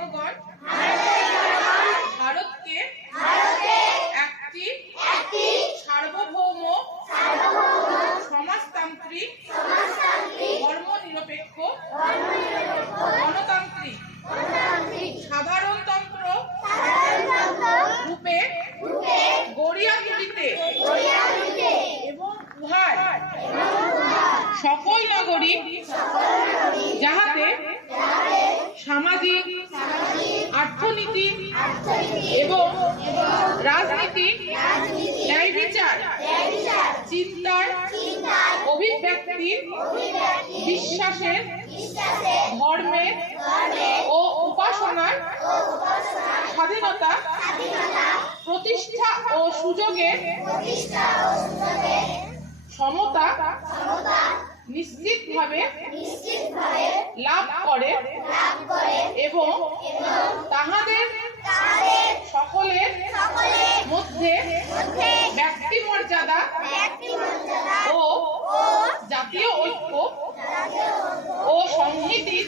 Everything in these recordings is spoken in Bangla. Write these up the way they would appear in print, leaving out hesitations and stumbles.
জনগণ ভারতকে একটি সার্বভৌম সমাজতান্ত্রিক ধর্মনিরপেক্ষ গণতান্ত্রিক সাধারণতন্ত্র রূপে গড়িয়া তুলিতে এবং উহার সকল নাগরিক যাহাতে সামাজিক অর্থনীতি এবং রাজনীতি ন্যায় বিচার চিন্তার অভিব্যক্তি বিশ্বাসের ধর্মের ও উপাসনার স্বাধীনতা প্রতিষ্ঠা ও সুযোগের সমতা নিশ্চিতভাবে লাভ করে এবং তাহাদের সকলের মধ্যে ব্যক্তি মর্যাদা ও জাতীয় ঐক্য ও সংহতির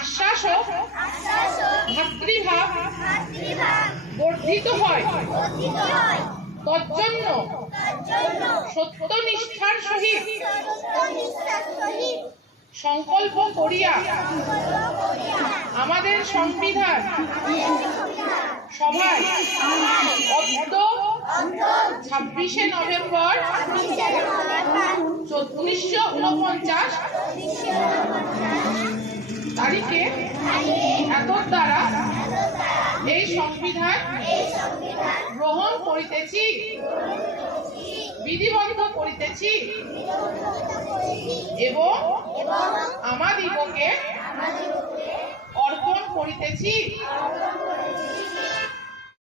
আশ্বাস ও ভাতৃভাব বর্ধিত হয়। তজ্জন্য সত্যনিষ্ঠার সহিত সংকল্প করিয়া আমাদের সংবিধান সভায় 26শে নভেম্বর 1949 তারিখে এতদ দ্বারা এই সংবিধান গ্রহণ করিতেছি, বিধিবদ্ধ করিতেছি এবং আমাদিগকে অর্পণ করিতেছি।